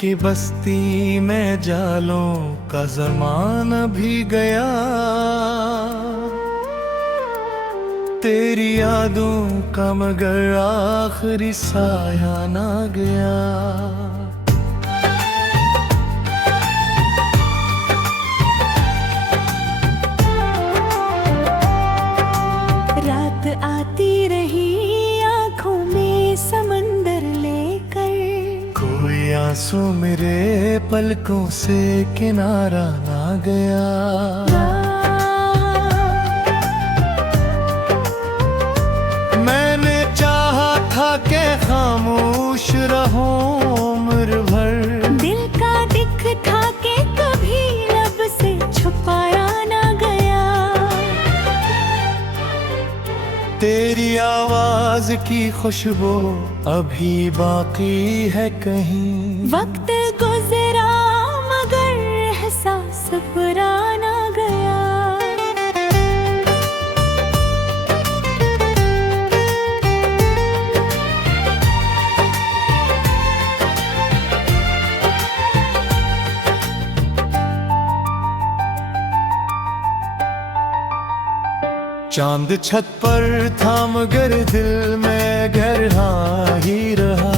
कि बस्ती में जालों का ज़माना भी गया, तेरी यादों का मगर आखिरी साया ना गया। रात आती रही आँखों में समंदर लेकर, कोई आंसू मेरे पलकों से किनारा ना गया। मैंने चाहा था कि खामोश रहूं उम्र भर, दिल का दिख था कि कभी लब से छुपाया ना गया। तेरी आवाज की खुशबू अभी बाकी है कहीं। वक्त गुजरा मगर एहसास पुराना गया। चांद छत पर था मगर दिल में घर हाँ ही रहा।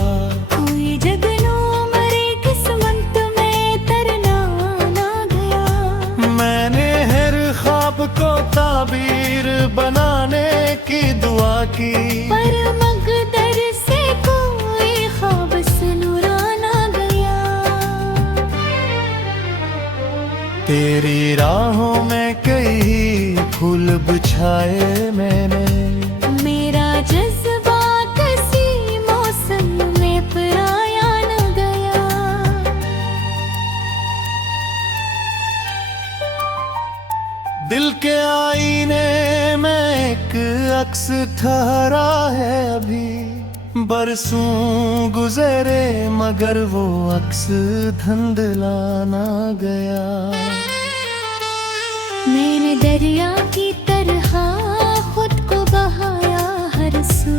कोई जगनू मरे किस्मत में तरना ना गया। मैंने हर ख्वाब को ताबीर बनाने की दुआ की, पर मकदर से कोई ख्वाब से नुराना गया। तेरी राहों में कई फूल बिछाए मैंने, मेरा जज्बा किसी मौसम में पराया न गया। दिल के आईने में एक अक्स ठहरा है अभी। बरसों गुजरे मगर वो अक्स धुंधला ना गया। मैंने दरिया की तरह खुद को बहाया हर सू,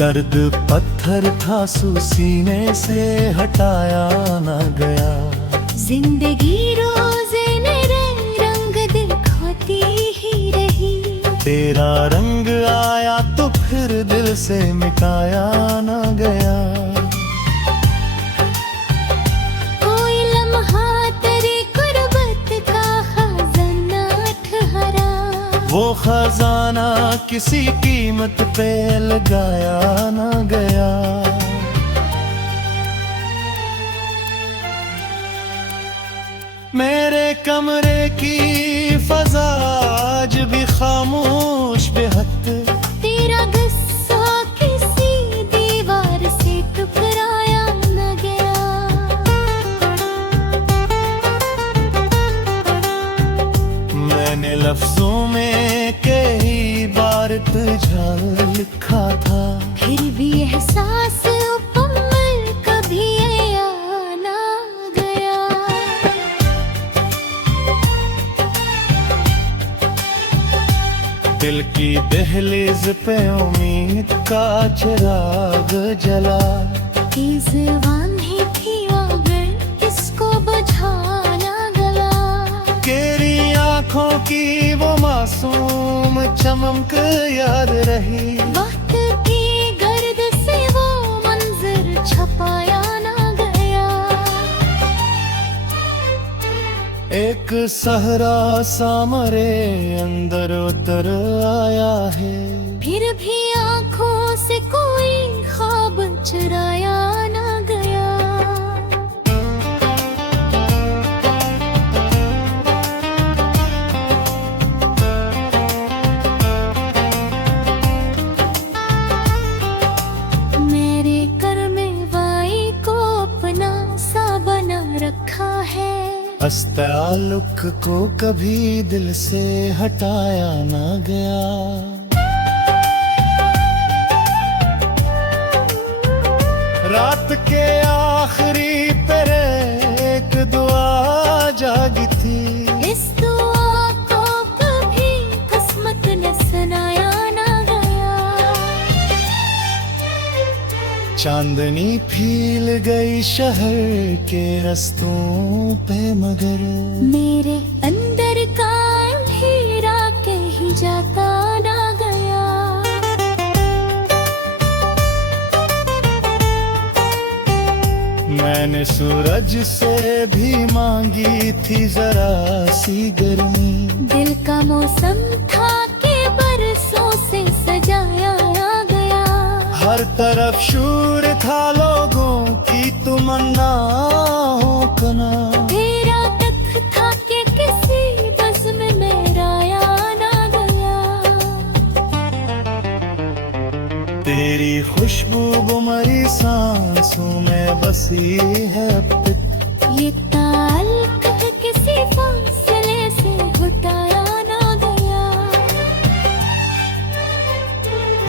दर्द पत्थर था सीने से हटाया ना गया। जिंदगी रोज़े नए रंग दिखाती ही रही। तेरा रंग आया तो फिर दिल से मिटाया ना गया। कोई लम्हा तेरी कुर्बत का खजाना ठहरा, वो खजाना किसी कीमत पे लगाया ना गया। मेरे कमरे की फजा आज भी खामोश बेहद। तेरा गुस्सा किसी दीवार से टकराया न गया। मैंने लफ्जों में कई बार तुझा लिखा था, फिर भी एहसास मुकम्मल कभी आया ना गया। दिल की दहलीज पे उम्मीद का चिराग जला। ज़बान ही थी मगर इसको बुझाना गला। तेरी आंखों की वो मासूम चमक याद रही। वक्त की गर्द से वो मंजर छपाया ना गया। एक सहरा सा मरे अंदर उतर आया है। फिर भी आँखों से कोई ख्वाब चुराया ना गया। मेरे कर में वाई को अपना सा बना रखा है। इस ताल्लुक को कभी दिल से हटाया ना गया। रात के आखिरी तेरे एक दुआ जागी थी। इस दुआ को कभी किस्मत ने सुनाया ना गया। चांदनी फील गई शहर के रस्तों पे, मगर मेरे अंदर का अंधेरा कहीं जाता ना गया। मैंने सूरज से भी मांगी थी जरा सी गर्मी। दिल का मौसम था कि बरसों से सजाया गया। हर तरफ शूर था लोगों की तमन्नाओं का नाम। तेरा तक था कि किसी बज़्म में मेरा ना गया। तेरी खुशबू बुमरी सांसों में बसी है अब तक। ये ताल्लुक है किसी फासले से घुटाया ना गया।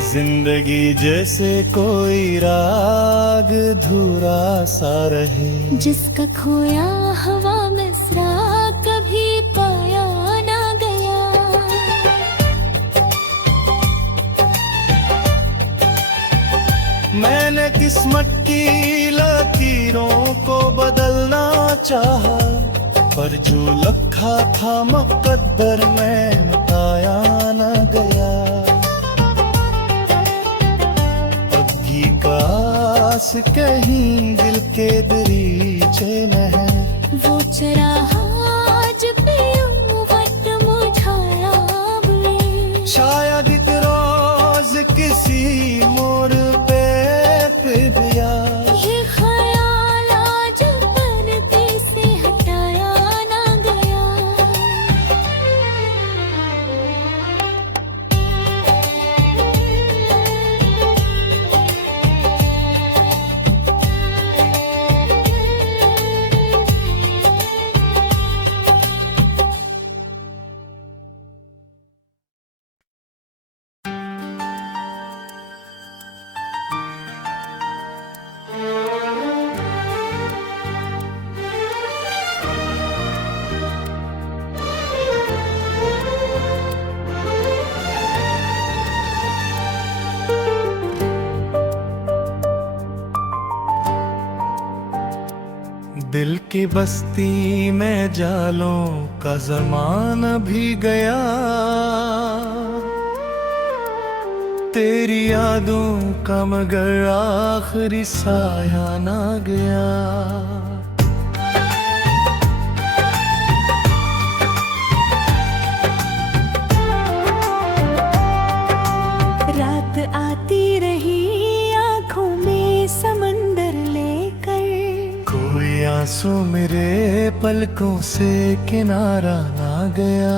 जिंदगी जैसे कोई राग धुरा सा रहे, जिसका खोया हवा में सरा कभी पाया ना गया। मैंने किस्मत की लकीरों को बदलना चाहा, पर जो लिखा था मुकद्दर में पाया न गया। अब भी काश कहीं दिल के दरीचे में है, वो चराहा आज भी वक्त मुझाया भी। शायद एक रोज किसी मोड़ पे फिर गया। ये ख्याल आज पर्दे से हटाया ना गया। दिल की बस्ती में जालों का ज़माना भी गया। तेरी यादों का मगर आखिरी साया ना गया। रात आती रही आंखों में समंदर लेकर, कोई आंसू मेरे पलकों से किनारा ना गया।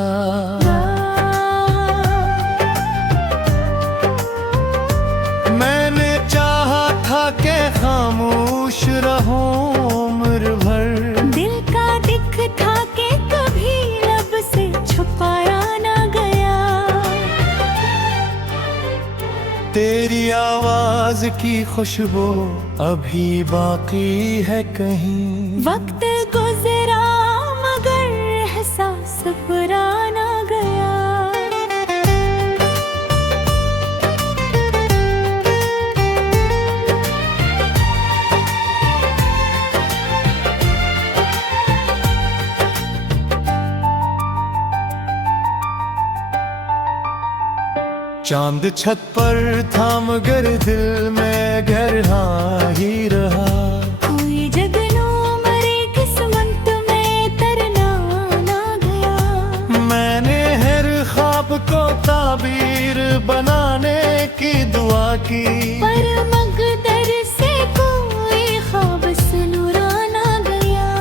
मैंने चाहा था कि खामोश रहूं उम्र भर। दिल का दिख था कि कभी लब से छुपाया ना गया। तेरी आवाज की खुशबू अभी बाकी है कहीं। वक्त गुजरा मगर एहसास पुराना गया। चांद छत पर था मगर दिल में घर हाँ ही रहा। कोई जगनू मरे किस्मत में तरना ना गया। मैंने हर ख्वाब को ताबीर बनाने की दुआ की, पर मकदर से कोई ख्वाब सुनुरा ना गया।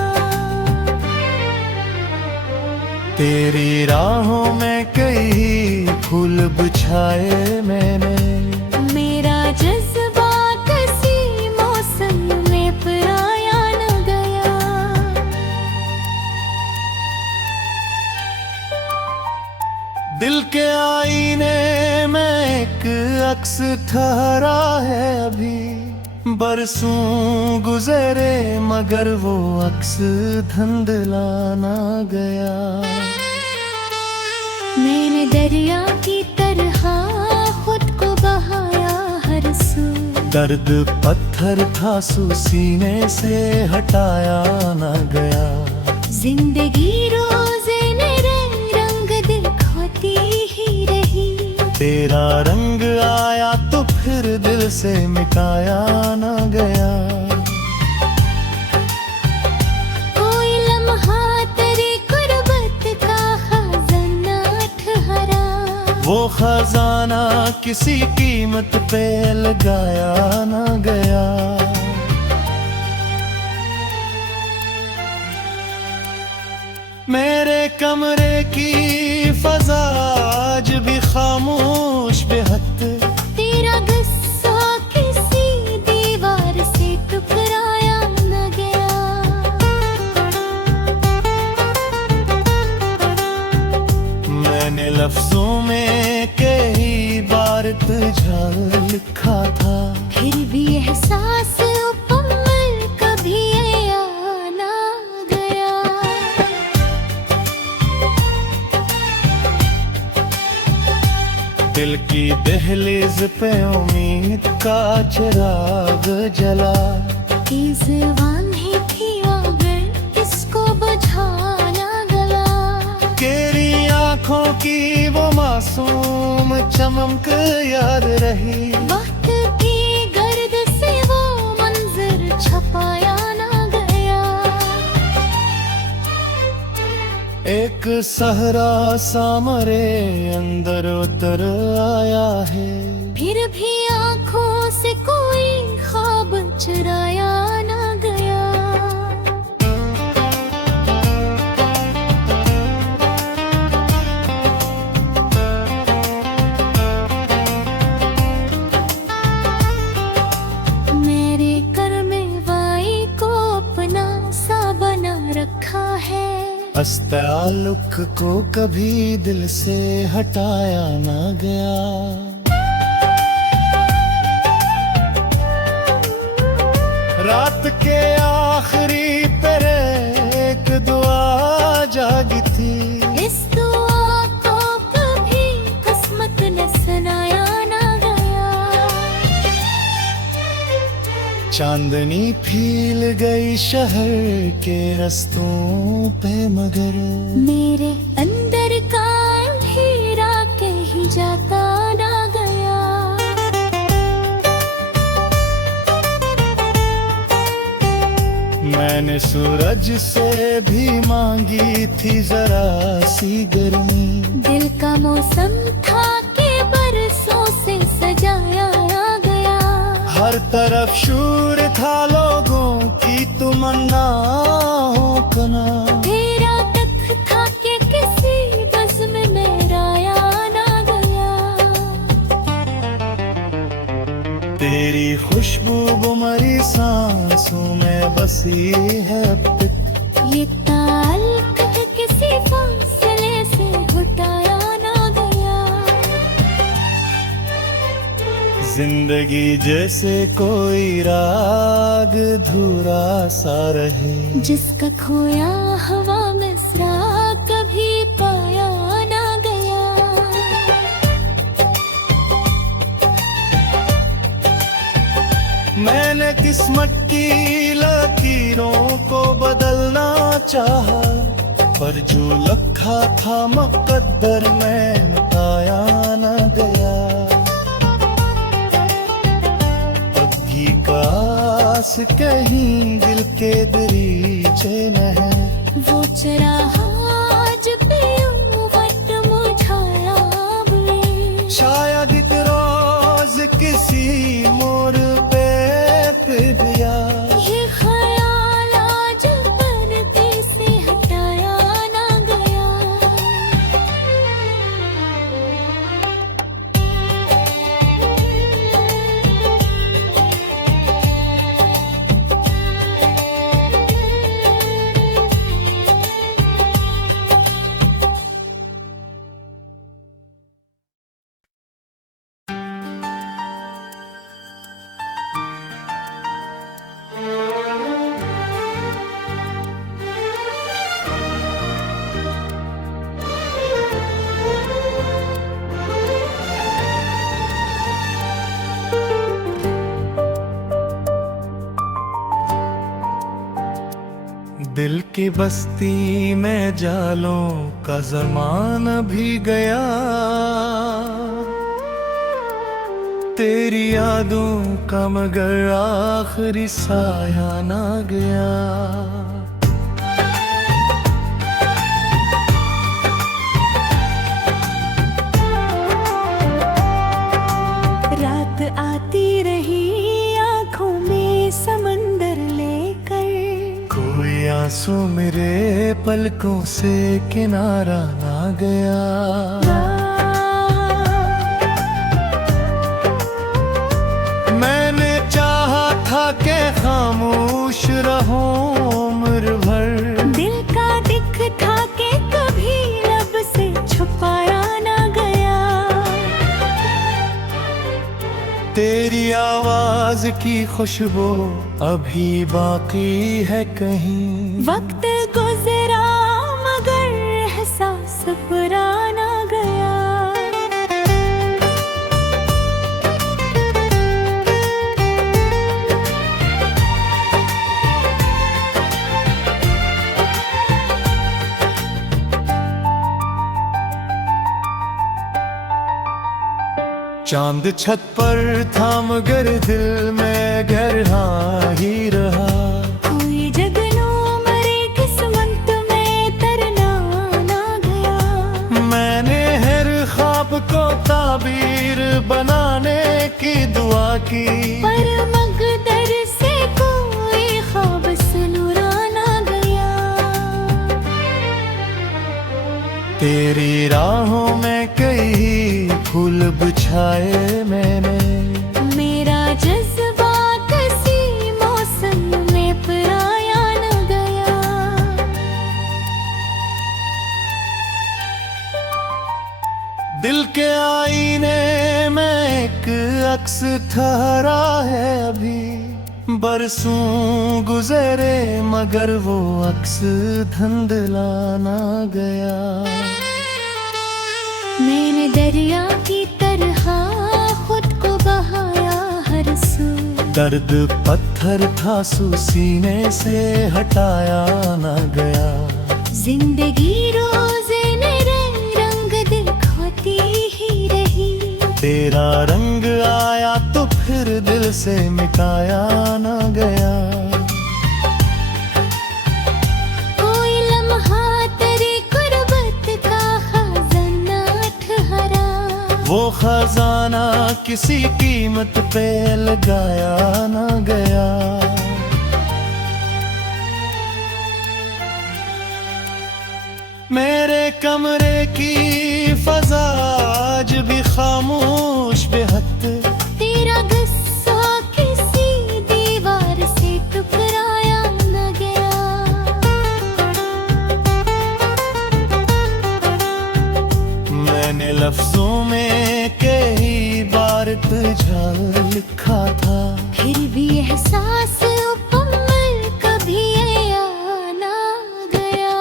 तेरी राहों में कई फूल बिछाए मैंने। मेरा जज्बा किसी मौसम में पराया न गया। दिल के आईने में एक अक्स ठहरा है अभी। बरसों गुजरे मगर वो अक्स धुंधला ना गया। मैंने दरिया की तरह खुद को बहाया हर सू। दर्द पत्थर था सीने से हटाया न गया। जिंदगी रोजे मेरे रंग दिखाती ही रही। तेरा रंग आया तो फिर दिल से मिटाया न गया। कोई लम्हा तेरी गुर्बत का खजाना ठहरा। वो खजाना किसी कीमत पे लगाया न गया। मेरे कमरे की फजा आज भी खामोश बेहद। तेरा गुस्सा किसी दीवार से टकराया न गया। मैंने लफ्जों में कई बार तुझा लिखा था। फिर भी एहसास मुकम्मल कभी आया ना गया। दिल की दहलीज पे उम्मीद का चिराग जला। ईज़वान ही थी अगर इसको बुझाना गला। तेरी आंखों की वो मासूम चमक याद रही। वक्त की गर्द से वो मंजर छपाया ना गया। एक सहरा सा मरे अंदर उतर आया है। फिर भी आंखों से कोई ख्वाब चुराया ना गया। मेरे कर में वाई को अपना सा बना रखा है। इस ताल्लुक को कभी दिल से हटाया ना गया। रात के आखिरी तेरे एक दुआ जागी थी। इस दुआ को कभी किस्मत ने सुनाया ना गया। चांदनी फील गई शहर के रस्तों पे मगर मेरे अंदर का अंधेरा कहीं जाता ना गया। मैंने सूरज से भी मांगी थी जरा सी गर्मी। दिल का मौसम था कि बरसों से सजाया ना गया। हर तरफ शूर था लोगों की तमन्नाओं का नाम। तेरा तक था कि किसी बस में मेरा या ना गया। तेरी खुशबू बुमरी सांसों में बसी है अब तक। ये ताल्लुक किसी फासले से घुटाया ना गया। जिंदगी जैसे कोई राग धुरा सा रहे। जिसका खोया हवा में सरा कभी पाया ना गया। मैंने किस्मत की लकीरों को बदलना चाहा। पर जो लिखा था मुकद्दर में पाया न गया। पगी कास कहीं दिल के दरीचे में है। वो चराहा आज भी वक्त मुझाया भी। शायद एक रोज किसी मोड़ पे फिर दिया। ये ख्याल आज पर्दे से हटाया ना गया। दिल की बस्ती में जालों का ज़माना भी गया, तेरी यादों का मगर आखिरी साया ना गया। रात आती रही आँखों में समंदर लेकर, कोई आंसू मेरे पलकों से किनारा ना गया। मैंने चाहा था कि खामोश रहूं उम्र भर, दिल का दिख था कि कभी लब से छुपाया ना गया। तेरी आवाज की खुशबू अभी बाकी है कहीं। वक्त गुजरा मगर एहसास पुराना गया। चांद छत पर था मगर दिल में घर हाँ ही रहा। कोई जगनू मरे किस्मत में तरना ना गया। मैंने हर ख्वाब को ताबीर बनाने की दुआ की, पर मकदर से कोई ख्वाब सुनुरा ना गया। तेरी राहों में कई फूल बिछाए मैंने, मेरा जज्बा किसी मौसम में पराया न गया। दिल के आईने में एक अक्स ठहरा है अभी। बरसों गुजरे मगर वो अक्स धुंधला ना गया। मैंने दरिया की तरह खुद को बहाया हर सू, दर्द पत्थर था सीने से हटाया ना गया। जिंदगी रोज़े नए रंग दिखाती ही रही। तेरा रंग आया तो फिर दिल से मिटाया ना गया। कोई लम्हा तेरी कुर्बत का खजाना ठहरा, वो खजाना किसी कीमत पे लगाया ना गया। मेरे कमरे की फजा आज भी खामोश बेहद। तेरा गुस्सा किसी दीवार से टकराया न गया। मैंने लफ्जों में कई बार तुझा लिखा था, फिर भी एहसास मुकम्मल कभी आया ना गया।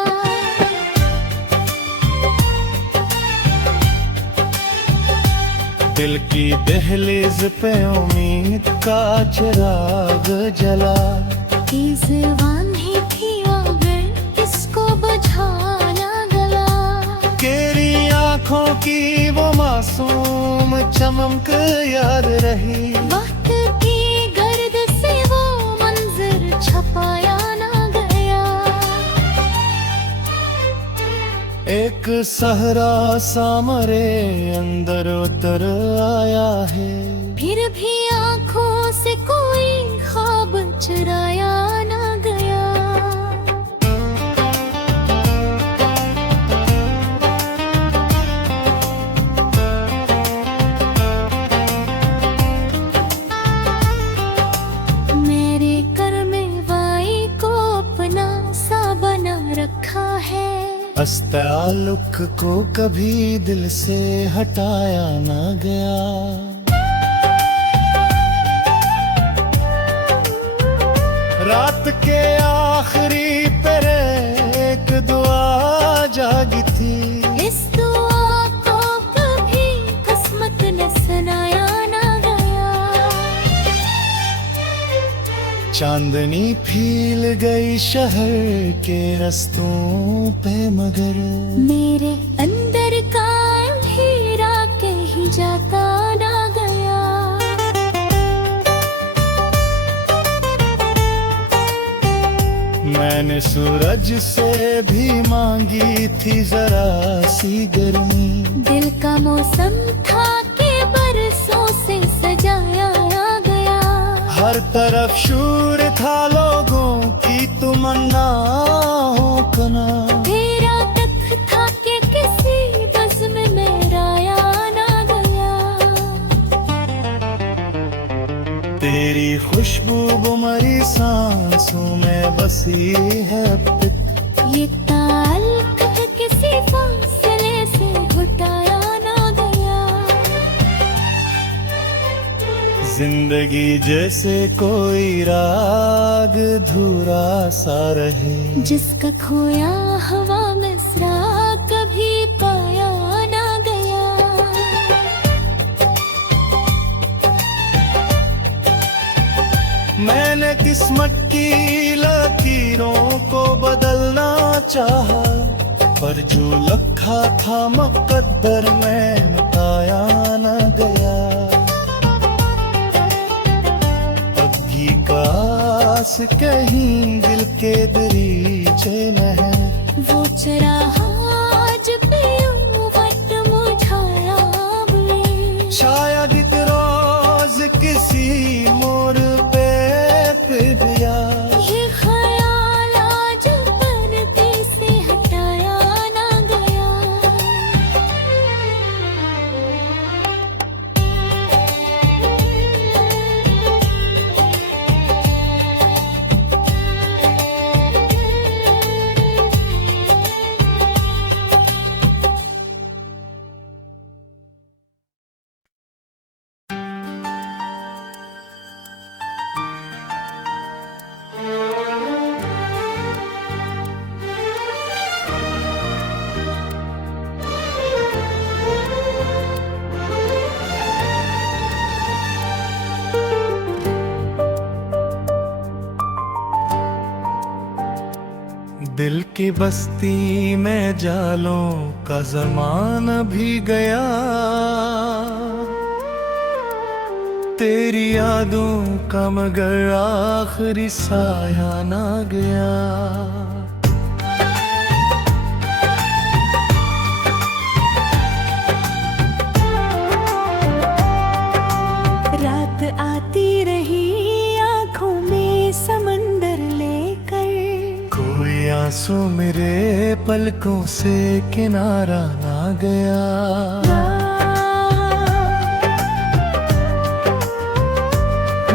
दिल की दहलीज पे उम्मीद का चिराग जला। ज़बान ही थी अगर इसको बुझाना गला। तेरी आंखों की वो मासूम चमक याद रही। वक्त की गर्द से वो मंजर छपाया ना गया। एक सहरा सा मरे अंदर उतर आया है। फिर भी आँखों से कोई ख्वाब चुराया ना गया। मेरे कर में वाई को अपना सा बना रखा है। इस ताल्लुक को कभी दिल से हटाया ना गया। रात के आखिरी पर एक दुआ जागी थी। इस दुआ को कभी किस्मत ने सुनाया ना गया। चांदनी फील गई शहर के रस्तों पे, मगर मेरे अंदर का हीरा कहीं जाता ना गया। मैंने सूरज से भी मांगी थी जरा सी गर्मी। दिल का मौसम था कि बरसों से सजाया ना गया। हर तरफ शूर था लोगों की तमन्नाओं का ना। तेरा तक था कि किसी बज़्म में मेराया ना गया। तेरी खुशबू बुमरी सांसों में बसी है अब तक। ये ताल्लुक है किसी फासले से घुटाया ना गया। जिंदगी जैसे कोई राग धुरा सा रहे, जिसका खोया हवा में सरा कभी पाया ना गया। मैंने किस्मत की लकीरों को बदलना चाहा, पर जो लिखा था मुकद्दर में मिटाया न गया। अब भी काश कहीं दिल के दरीचे में है, वो चराहा आज भी वक्त मुझाया भी। शायद एक रोज किसी मोड़ पे फिर दिया। ये ख्याल आज पर्दे से हटाया ना गया। दिल की बस्ती में जालों का ज़माना भी गया। तेरी यादों का मगर आखिरी साया ना गया। रात आती रही आंखों में समंदर लेकर, कोई आंसू मेरे पलकों से किनारा ना गया।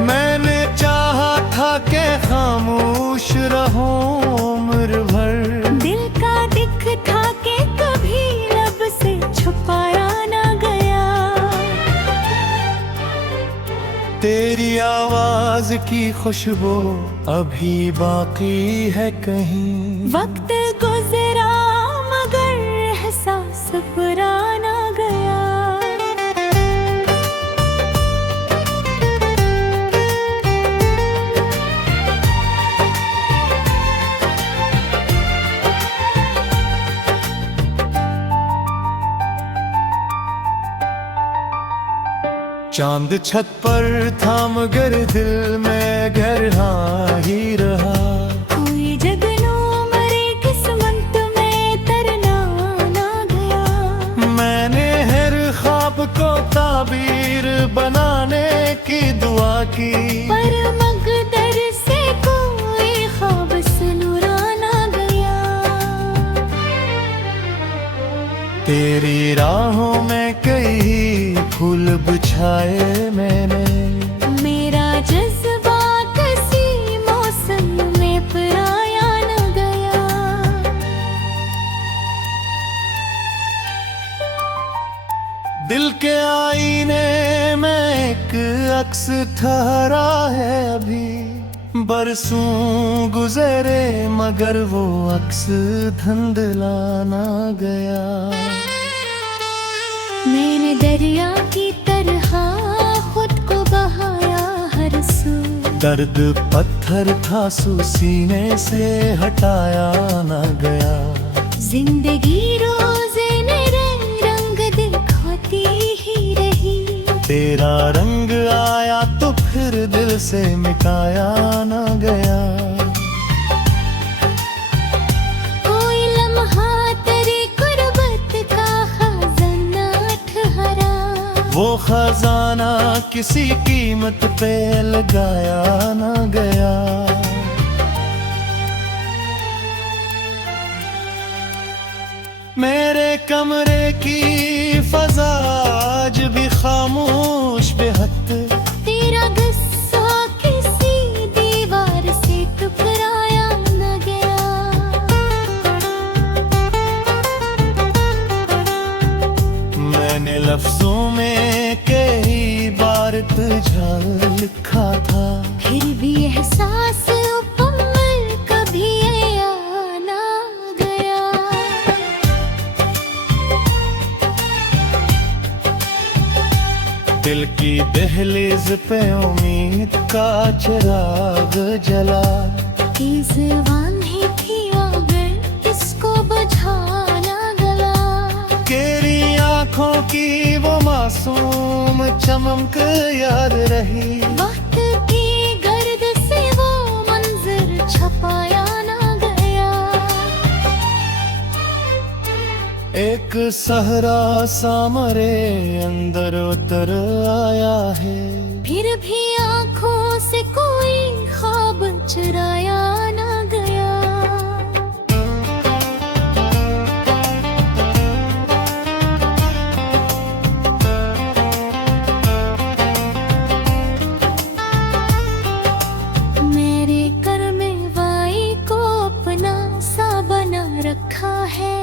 मैंने चाहा था कि खामोश रहूं उम्र भर, दिल का दिख था कि कभी लब से छुपाया ना गया। तेरी आवाज की खुशबू अभी बाकी है कहीं। वक्त गुजरा मगर एहसास पुराना गया। चांद छत पर था मगर दिल में घर हाँ ही रहा। कोई जगनू मरे किस्मत में तरना ना गया। मैंने हर ख्वाब को ताबीर बनाने की दुआ की, पर मकदर से कोई ख्वाब सुनुरा ना गया। तेरी राहों में कई फूल बिछाए मैंने। मेरा जज्बा किसी मौसम में पराया न गया। दिल के आईने में एक अक्स ठहरा है अभी। बरसों गुजरे मगर वो अक्स धुंधला ना गया। मैंने दरिया की तरह खुद को बहाया हर सू, दर्द पत्थर था सीने से हटाया न गया। जिंदगी रोजे मेरे रंग दिखाती ही रही। तेरा रंग आया तो फिर दिल से मिटाया न गया। कोई लम्हा तेरी गुर्बत का खजाना ठहरा। वो खजाना किसी कीमत पे लगाया न गया। मेरे कमरे की फजा आज भी खामोश बेहद। तेरा गुस्सा किसी दीवार से टकराया न गया। मैंने लफ्जों में कई बार तुझा लिखा था। फिर भी एहसास मुकम्मल कभी आया न गया। दिल की दहलीज पे उम्मीद का चिराग जला। ज़बान ही थी अगर इसको बुझाना गला। तेरी आंखों की वो मासूम चमक याद रही। वक्त की गर्द से वो मंजर छपाया न गया। एक सहरा सा मरे अंदर उतर आया है। फिर भी आंखों से कोई ख्वाब चुराया न गया। मेरे कर में वाई को अपना सा बना रखा है।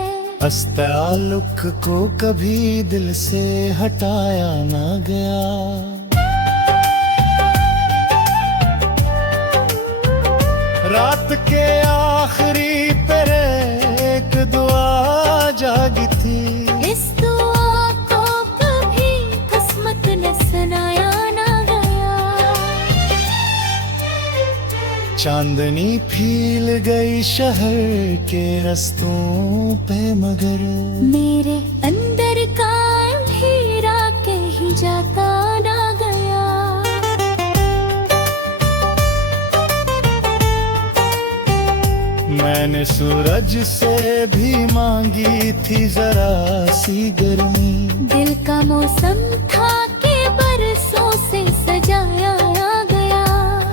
इस ताल्लुक को कभी दिल से हटाया ना गया। रात के आखिरी तेरे एक दुआ जागी थी। इस दुआ को कभी किस्मत ने सुनाया ना गया। चांदनी फील गई शहर के रस्तों पे मगर मेरे अंदर का अंधेरा कहीं जाता ना गया। मैंने सूरज से भी मांगी थी जरा सी गर्मी। दिल का मौसम था कि बरसों से सजाया ना गया।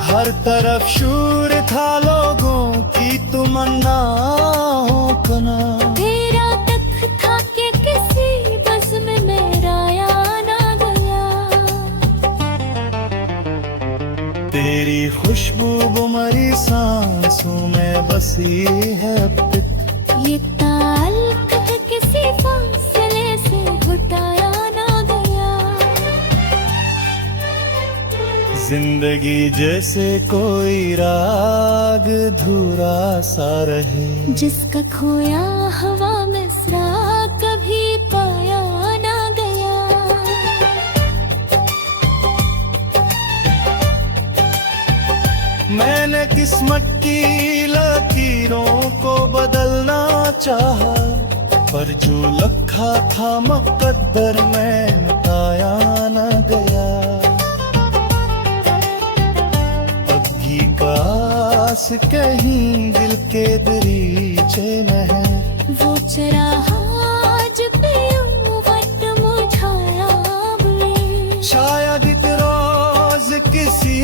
हर तरफ शूर था लोगों की तमन्नाओं का ना। तेरा तक था कि किसी बस में मेरा या ना गया। तेरी खुशबू बुमरी सांसों में बसी है अब तक। ये ताल्लुक है किसी फासले से घुटाया ना गया। जिंदगी जैसे कोई राग धुरा सा रहे। जिसका खोया हवा में सरा कभी पाया ना गया। मैंने किस्मत की लकीरों को बदलना चाहा, पर जो लिखा था मुकद्दर में मिटाया न गया। अग्गी कास कहीं दिल के दरीचे में है। वो चराहा आज पियो वट मुझाया भी। शायद इत रोज किसी